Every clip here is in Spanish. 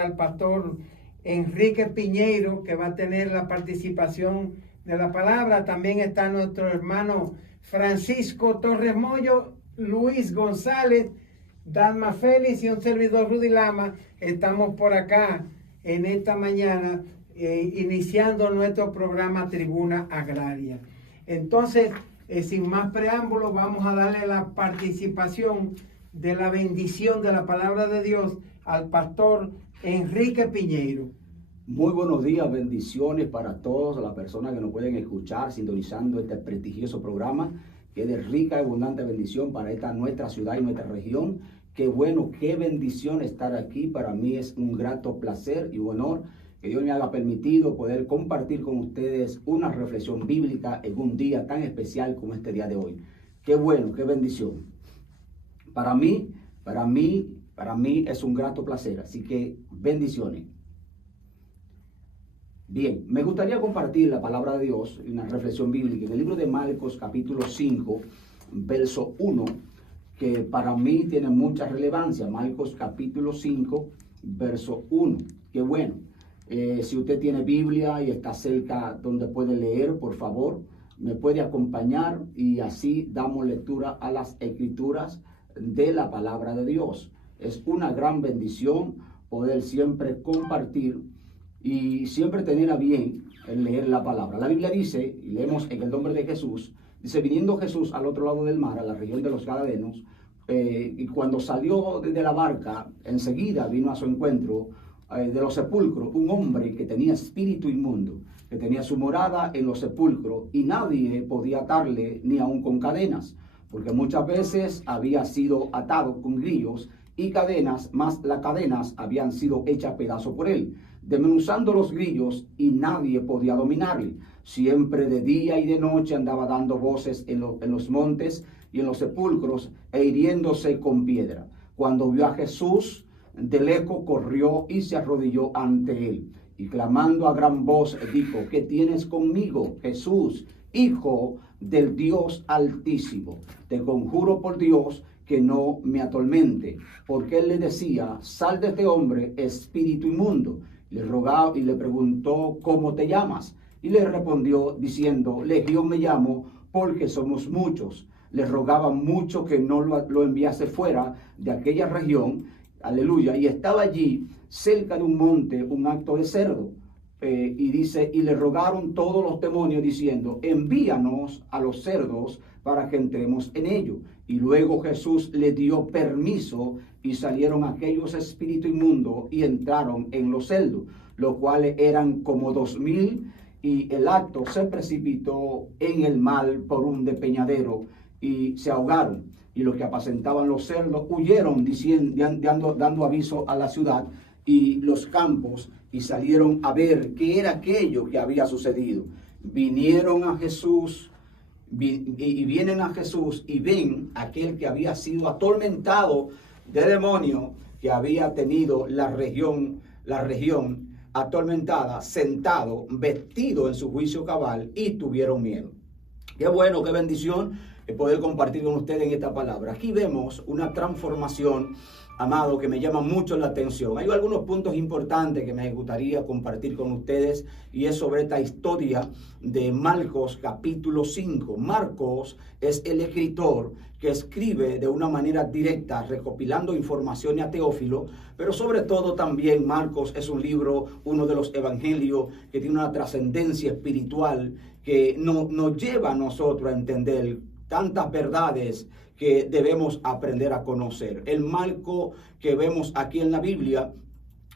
al pastor Enrique Piñeiro, que va a tener la participación de la palabra. También está nuestro hermano Francisco Torres Moyo, Luis González, Dalma Félix y un servidor Rudy Lama. Estamos por acá en esta mañana iniciando nuestro programa Tribuna Agraria. Entonces, sin más preámbulos, vamos a darle la participación de la bendición de la palabra de Dios al pastor Enrique Piñeiro. Muy buenos días, bendiciones para todas las personas que nos pueden escuchar sintonizando este prestigioso programa que es de rica y abundante bendición para esta nuestra ciudad y nuestra región. Qué bueno, qué bendición estar aquí. Para mí es un grato placer y un honor que Dios me haya permitido poder compartir con ustedes una reflexión bíblica en un día tan especial como este día de hoy. Qué bueno, qué bendición. Para mí es un grato placer, así que bendiciones. Bien, me gustaría compartir la palabra de Dios, una reflexión bíblica en el libro de Marcos capítulo 5, verso 1, que para mí tiene mucha relevancia. Marcos capítulo 5, verso 1. Qué bueno. Si usted tiene Biblia y está cerca donde puede leer, por favor, me puede acompañar y así damos lectura a las escrituras de la palabra de Dios. Es una gran bendición poder siempre compartir y siempre tener a bien el leer la palabra. La Biblia dice, y leemos en el nombre de Jesús, dice, viniendo Jesús al otro lado del mar, a la región de los Gadarenos, y cuando salió de la barca, enseguida vino a su encuentro de los sepulcros un hombre que tenía espíritu inmundo, que tenía su morada en los sepulcros, y nadie podía atarle ni aun con cadenas, porque muchas veces había sido atado con grillos y cadenas, mas las cadenas habían sido hechas pedazos por él, desmenuzando los grillos, y nadie podía dominarle. Siempre de día y de noche andaba dando voces en los montes y en los sepulcros, e hiriéndose con piedra. Cuando vio a Jesús, de lejos corrió y se arrodilló ante él, y clamando a gran voz dijo, ¿qué tienes conmigo, Jesús, Hijo del Dios Altísimo? Te conjuro por Dios que no me atormente. Porque él le decía, sal de este hombre, espíritu inmundo. Le rogaba y le preguntó, ¿cómo te llamas? Y le respondió diciendo, Legión me llamo, porque somos muchos. Le rogaba mucho que no lo enviase fuera de aquella región. Aleluya. Y estaba allí, cerca de un monte, un acto de cerdo. Y dice, y le rogaron todos los demonios diciendo, envíanos a los cerdos para que entremos en ellos. Y luego Jesús le dio permiso y salieron aquellos espíritus inmundos y entraron en los cerdos, los cuales eran como 2000, y el acto se precipitó en el mar por un despeñadero y se ahogaron. Y los que apacentaban los cerdos huyeron dando aviso a la ciudad y los campos, y salieron a ver qué era aquello que había sucedido. Vinieron a Jesús y vienen a Jesús y ven aquel que había sido atormentado de demonio, que había tenido la región atormentada, sentado, vestido en su juicio cabal, y tuvieron miedo. Qué bueno, qué bendición poder compartir con ustedes en esta palabra. Aquí vemos una transformación, amado, que me llama mucho la atención. Hay algunos puntos importantes que me gustaría compartir con ustedes, y es sobre esta historia de Marcos capítulo 5. Marcos es el escritor que escribe de una manera directa, recopilando informaciones a Teófilo, pero sobre todo también Marcos es un libro, uno de los evangelios, que tiene una trascendencia espiritual que nos lleva a nosotros a entender tantas verdades que debemos aprender a conocer. El Marco que vemos aquí en la Biblia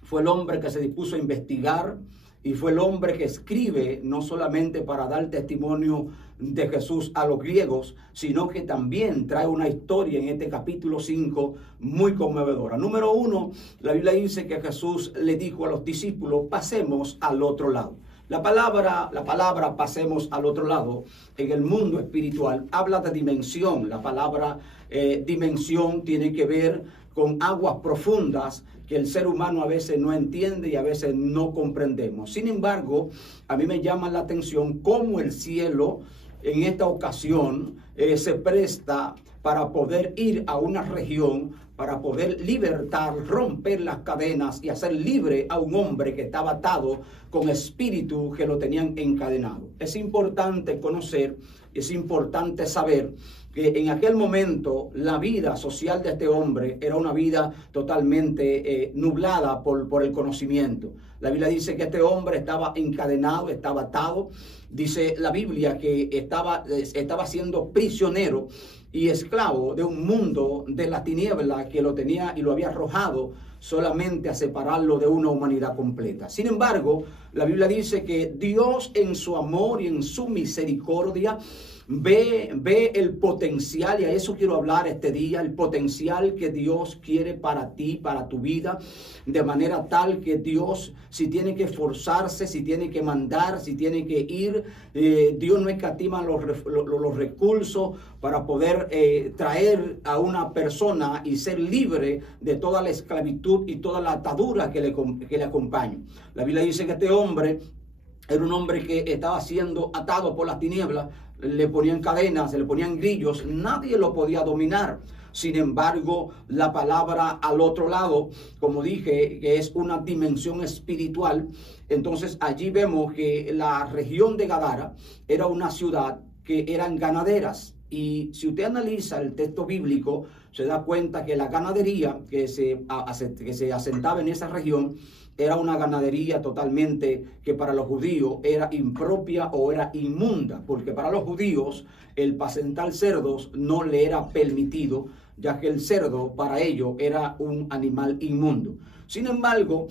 fue el hombre que se dispuso a investigar, y fue el hombre que escribe no solamente para dar testimonio de Jesús a los griegos, sino que también trae una historia en este capítulo 5 muy conmovedora. Número 1, la Biblia dice que Jesús le dijo a los discípulos, pasemos al otro lado. La palabra pasemos al otro lado en el mundo espiritual habla de dimensión. La palabra dimensión tiene que ver con aguas profundas que el ser humano a veces no entiende y a veces no comprendemos. Sin embargo, a mí me llama la atención cómo el cielo en esta ocasión se presta para poder ir a una región para poder libertar, romper las cadenas y hacer libre a un hombre que estaba atado con espíritu que lo tenían encadenado. Es importante conocer, es importante saber que en aquel momento la vida social de este hombre era una vida totalmente nublada por el conocimiento. La Biblia dice que este hombre estaba encadenado, estaba atado. Dice la Biblia que estaba siendo prisionero y esclavo de un mundo de la tiniebla que lo tenía y lo había arrojado solamente a separarlo de una humanidad completa. Sin embargo, la Biblia dice que Dios en su amor y en su misericordia ve el potencial, y a eso quiero hablar este día, el potencial que Dios quiere para ti, para tu vida, de manera tal que Dios, si tiene que esforzarse, si tiene que mandar, si tiene que ir, Dios no escatima los recursos para poder traer a una persona y ser libre de toda la esclavitud y toda la atadura que le acompaña. La Biblia dice que este hombre era un hombre que estaba siendo atado por las tinieblas, le ponían cadenas, se le ponían grillos, nadie lo podía dominar. Sin embargo, la palabra al otro lado, como dije, que es una dimensión espiritual, entonces allí vemos que la región de Gadara era una ciudad que eran ganaderas. Y si usted analiza el texto bíblico, se da cuenta que la ganadería que se asentaba en esa región era una ganadería totalmente que para los judíos era impropia o era inmunda, porque para los judíos el pacentar cerdos no le era permitido, ya que el cerdo para ellos era un animal inmundo. Sin embargo,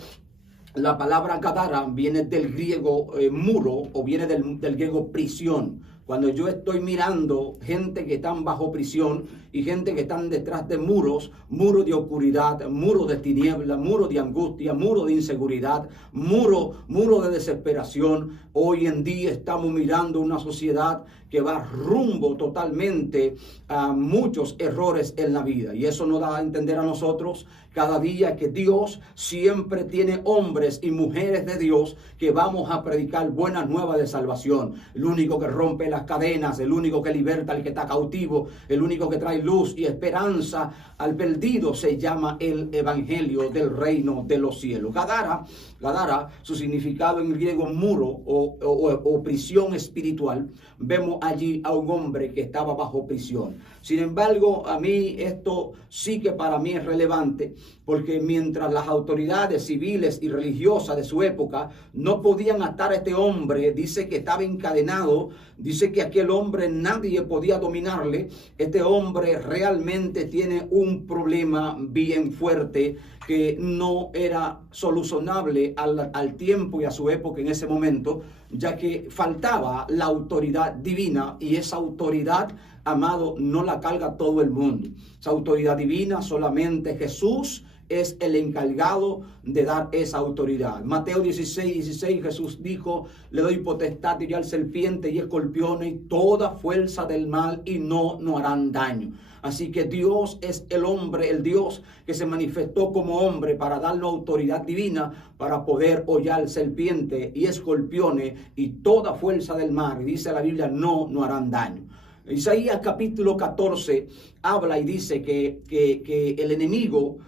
la palabra Gadara viene del griego muro o viene del griego prisión. Cuando yo estoy mirando gente que están bajo prisión y gente que están detrás de muros, muro de oscuridad, muro de tiniebla, muro de angustia, muro de inseguridad, muro de desesperación. Hoy en día estamos mirando una sociedad que va rumbo totalmente a muchos errores en la vida. Y eso nos da a entender a nosotros cada día que Dios siempre tiene hombres y mujeres de Dios que vamos a predicar buenas nuevas de salvación. El único que rompe las cadenas, el único que liberta al que está cautivo, el único que trae luz y esperanza al perdido se llama el evangelio del reino de los cielos. Gadara, su significado en griego muro o prisión espiritual. Vemos allí a un hombre que estaba bajo prisión. Sin embargo, a mí esto sí que para mí es relevante, porque mientras las autoridades civiles y religiosas de su época no podían atar a este hombre, dice que estaba encadenado, dice que aquel hombre nadie podía dominarle. Este hombre realmente tiene un problema bien fuerte que no era solucionable al tiempo y a su época en ese momento, ya que faltaba la autoridad divina, y esa autoridad, amado, no la carga todo el mundo. Esa autoridad divina solamente Jesús es el encargado de dar esa autoridad. Mateo 16, Jesús dijo: le doy potestad de al serpiente y escorpiones y toda fuerza del mal, y no harán daño. Así que Dios es el hombre, el Dios que se manifestó como hombre para darnos autoridad divina para poder hollar serpiente y escorpiones y toda fuerza del mal. Y dice la Biblia, no harán daño. Isaías capítulo 14 habla y dice que el enemigo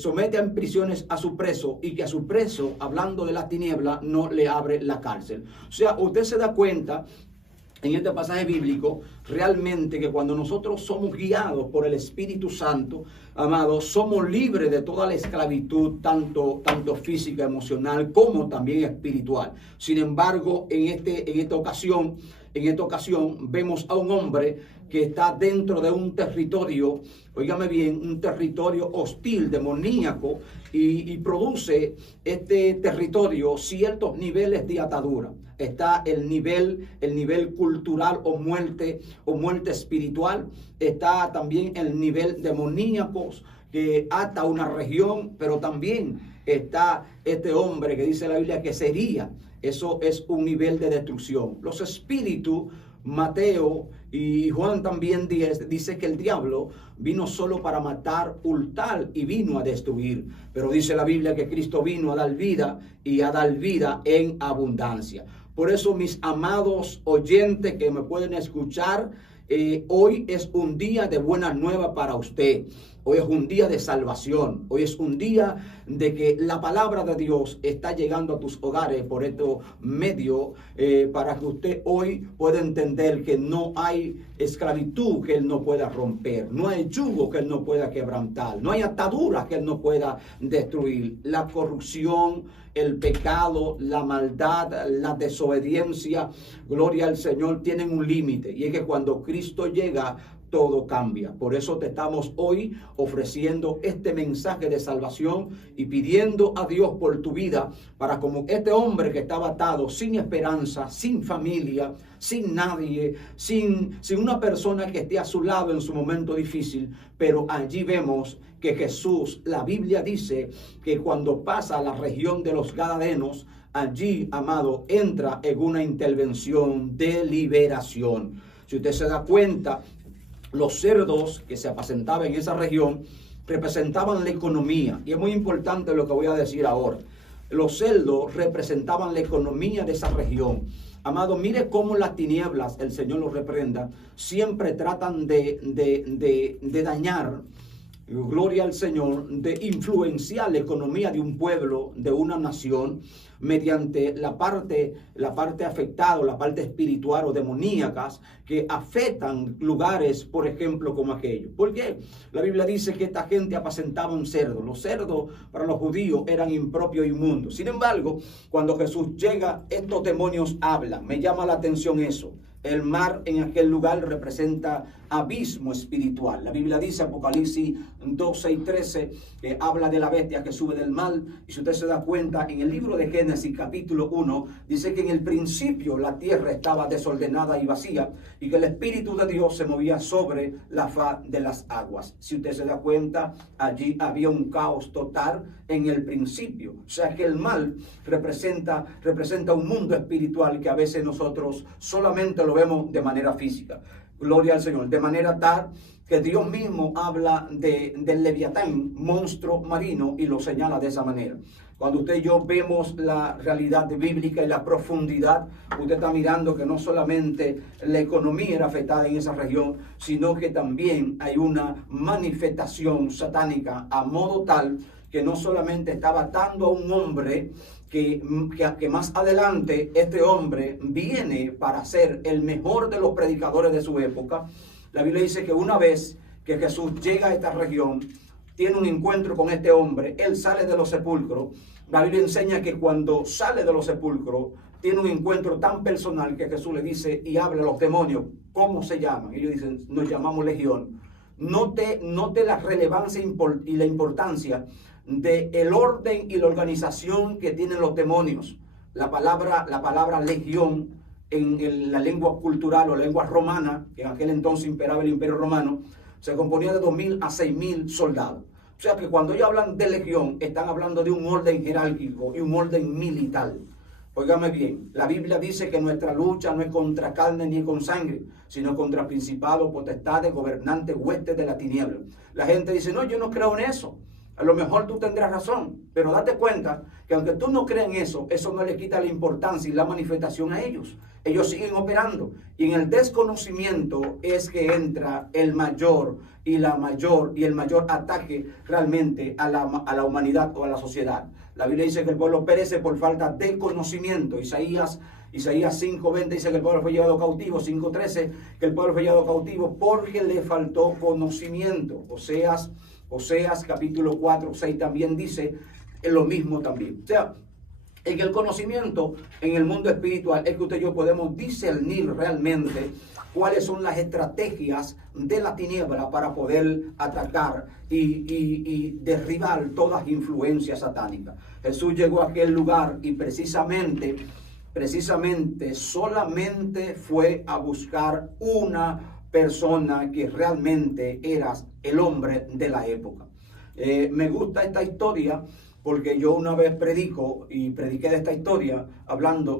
somete en prisiones a su preso, y que a su preso, hablando de la tiniebla, no le abre la cárcel. O sea, usted se da cuenta en este pasaje bíblico realmente que cuando nosotros somos guiados por el Espíritu Santo, amados, somos libres de toda la esclavitud, tanto física, emocional, como también espiritual. Sin embargo, en esta ocasión vemos a un hombre que está dentro de un territorio, óigame bien, un territorio hostil, demoníaco, y produce este territorio ciertos niveles de atadura. Está el nivel cultural o muerte espiritual. Está también el nivel demoníaco que ata una región, pero también está este hombre que dice la Biblia que sería. Eso es un nivel de destrucción. Los espíritus, Mateo y Juan también dice que el diablo vino solo para matar, hurtar y vino a destruir. Pero dice la Biblia que Cristo vino a dar vida, y a dar vida en abundancia. Por eso, mis amados oyentes que me pueden escuchar, hoy es un día de buenas nuevas para usted. Hoy es un día de salvación. Hoy es un día de que la palabra de Dios está llegando a tus hogares por estos medios para que usted hoy pueda entender que no hay esclavitud que Él no pueda romper. No hay yugo que Él no pueda quebrantar. No hay ataduras que Él no pueda destruir. La corrupción, el pecado, la maldad, la desobediencia, gloria al Señor, tienen un límite. Y es que cuando Cristo llega, todo cambia. Por eso te estamos hoy ofreciendo este mensaje de salvación y pidiendo a Dios por tu vida, para como este hombre que estaba atado, sin esperanza, sin familia, sin nadie, sin una persona que esté a su lado en su momento difícil. Pero allí vemos que Jesús, la Biblia dice que cuando pasa a la región de los Gadarenos, allí, amado, entra en una intervención de liberación. Si usted se da cuenta, los cerdos que se apacentaban en esa región representaban la economía. Y es muy importante lo que voy a decir ahora. Los cerdos representaban la economía de esa región. Amado, mire cómo las tinieblas, el Señor los reprenda, siempre tratan de dañar, gloria al Señor, de influenciar la economía de un pueblo, de una nación, mediante la parte afectada, la parte espiritual o demoníacas que afectan lugares, por ejemplo, como aquello. ¿Por qué? La Biblia dice que esta gente apacentaba un cerdo. Los cerdos para los judíos eran impropios e inmundos. Sin embargo, cuando Jesús llega, estos demonios hablan. Me llama la atención eso. El mar en aquel lugar representa abismo espiritual. La Biblia dice, Apocalipsis 12 y 13, que habla de la bestia que sube del mar. Y si usted se da cuenta, en el libro de Génesis capítulo 1, dice que en el principio la tierra estaba desordenada y vacía, y que el Espíritu de Dios se movía sobre la faz de las aguas. Si usted se da cuenta, allí había un caos total en el principio. O sea que el mal representa un mundo espiritual que a veces nosotros solamente lo vemos de manera física. Gloria al Señor. De manera tal que Dios mismo habla del Leviatán, monstruo marino, y lo señala de esa manera. Cuando usted y yo vemos la realidad bíblica y la profundidad, usted está mirando que no solamente la economía era afectada en esa región, sino que también hay una manifestación satánica a modo tal que no solamente estaba atando a un hombre, que más adelante este hombre viene para ser el mejor de los predicadores de su época. La Biblia dice que una vez que Jesús llega a esta región, tiene un encuentro con este hombre, él sale de los sepulcros. La Biblia enseña que cuando sale de los sepulcros, tiene un encuentro tan personal que Jesús le dice y habla a los demonios, ¿cómo se llaman? Ellos dicen, nos llamamos Legión. Note la relevancia y la importancia del orden y la organización que tienen los demonios. La palabra legión en la lengua cultural o lengua romana, que en aquel entonces imperaba el imperio romano, se componía de 2.000 a 6.000 soldados. O sea que cuando ellos hablan de legión, están hablando de un orden jerárquico y un orden militar. Óigame bien, la Biblia dice que nuestra lucha no es contra carne ni con sangre, sino contra principados, potestades, gobernantes, huestes de la tiniebla. La gente dice, no, yo no creo en eso. A lo mejor tú tendrás razón, pero date cuenta que aunque tú no creas en eso, eso no le quita la importancia y la manifestación a ellos. Ellos siguen operando, y en el desconocimiento es que entra el mayor ataque realmente a la humanidad o a la sociedad. La Biblia dice que el pueblo perece por falta de conocimiento. Isaías 5:20 dice que el pueblo fue llevado cautivo. 5:13 que el pueblo fue llevado cautivo porque le faltó conocimiento. Oseas capítulo 4:6 también dice lo mismo también. O sea, en el conocimiento en el mundo espiritual es que usted y yo podemos discernir realmente cuáles son las estrategias de la tiniebla para poder atacar y derribar todas influencias satánicas. Jesús llegó a aquel lugar y precisamente solamente fue a buscar una persona que realmente era el hombre de la época. Me gusta esta historia porque yo una vez prediqué de esta historia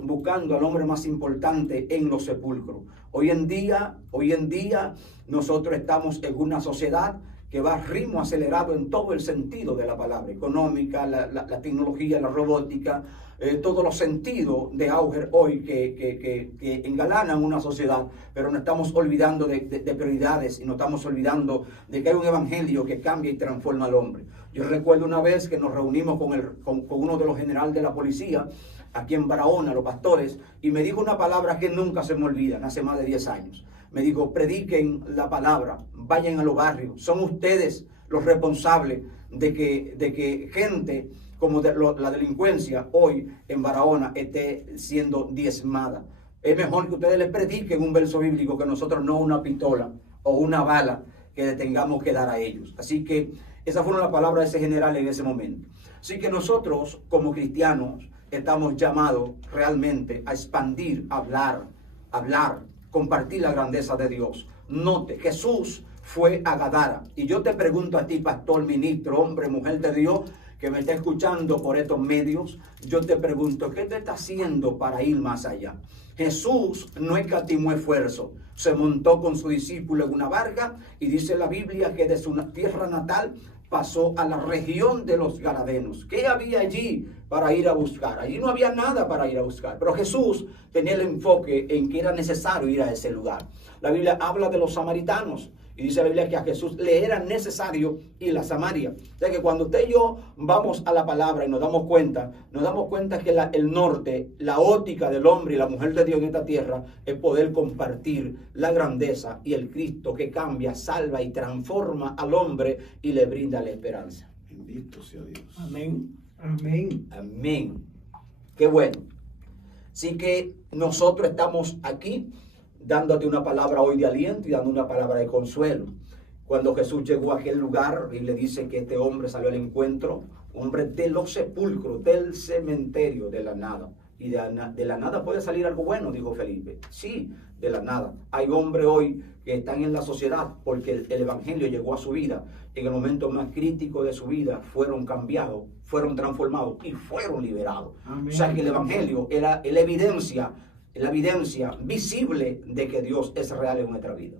buscando al hombre más importante en los sepulcros. Hoy en día nosotros estamos en una sociedad que va a ritmo acelerado en todo el sentido de la palabra, económica, la tecnología, la robótica, todos los sentidos de auge hoy que engalanan una sociedad, pero nos estamos olvidando de prioridades y nos estamos olvidando de que hay un evangelio que cambia y transforma al hombre. Yo recuerdo una vez que nos reunimos con uno de los generales de la policía aquí en Barahona, los pastores, y me dijo una palabra que nunca se me olvida, hace más de 10 años. Me dijo: prediquen la palabra, vayan a los barrios, son ustedes los responsables de que gente como la delincuencia hoy en Barahona esté siendo diezmada. Es mejor que ustedes les prediquen un verso bíblico que nosotros no una pistola o una bala que le tengamos que dar a ellos. Así que esas fueron las palabras de ese general en ese momento. Así que nosotros como cristianos estamos llamados realmente a expandir, hablar, compartir la grandeza de Dios. Note, Jesús fue a Gadara. Y yo te pregunto a ti, pastor, ministro, hombre, mujer de Dios, que me está escuchando por estos medios, yo te pregunto, ¿qué te está haciendo para ir más allá? Jesús no escatimó esfuerzo, se montó con su discípulo en una barca y dice la Biblia que de su tierra natal pasó a la región de los Gadarenos. ¿Qué había allí para ir a buscar? Allí no había nada para ir a buscar, pero Jesús tenía el enfoque en que era necesario ir a ese lugar. La Biblia habla de los samaritanos y dice la Biblia que a Jesús le era necesario ir a Samaria. O sea que cuando usted y yo vamos a la palabra y nos damos cuenta que el norte, la óptica del hombre y la mujer de Dios en esta tierra es poder compartir la grandeza y el Cristo que cambia, salva y transforma al hombre y le brinda la esperanza. Bendito sea Dios. Amén. Amén. Amén. Qué bueno. Así que nosotros estamos aquí dándote una palabra hoy de aliento y dando una palabra de consuelo. Cuando Jesús llegó a aquel lugar, la Biblia dice que este hombre salió al encuentro, hombre de los sepulcros, del cementerio, de la nada. Y de la nada puede salir algo bueno, dijo Felipe. Sí, de la nada. Hay hombres hoy que están en la sociedad porque el evangelio llegó a su vida. En el momento más crítico de su vida fueron cambiados, fueron transformados y fueron liberados. Amén. O sea que el evangelio era la evidencia visible de que Dios es real en nuestra vida.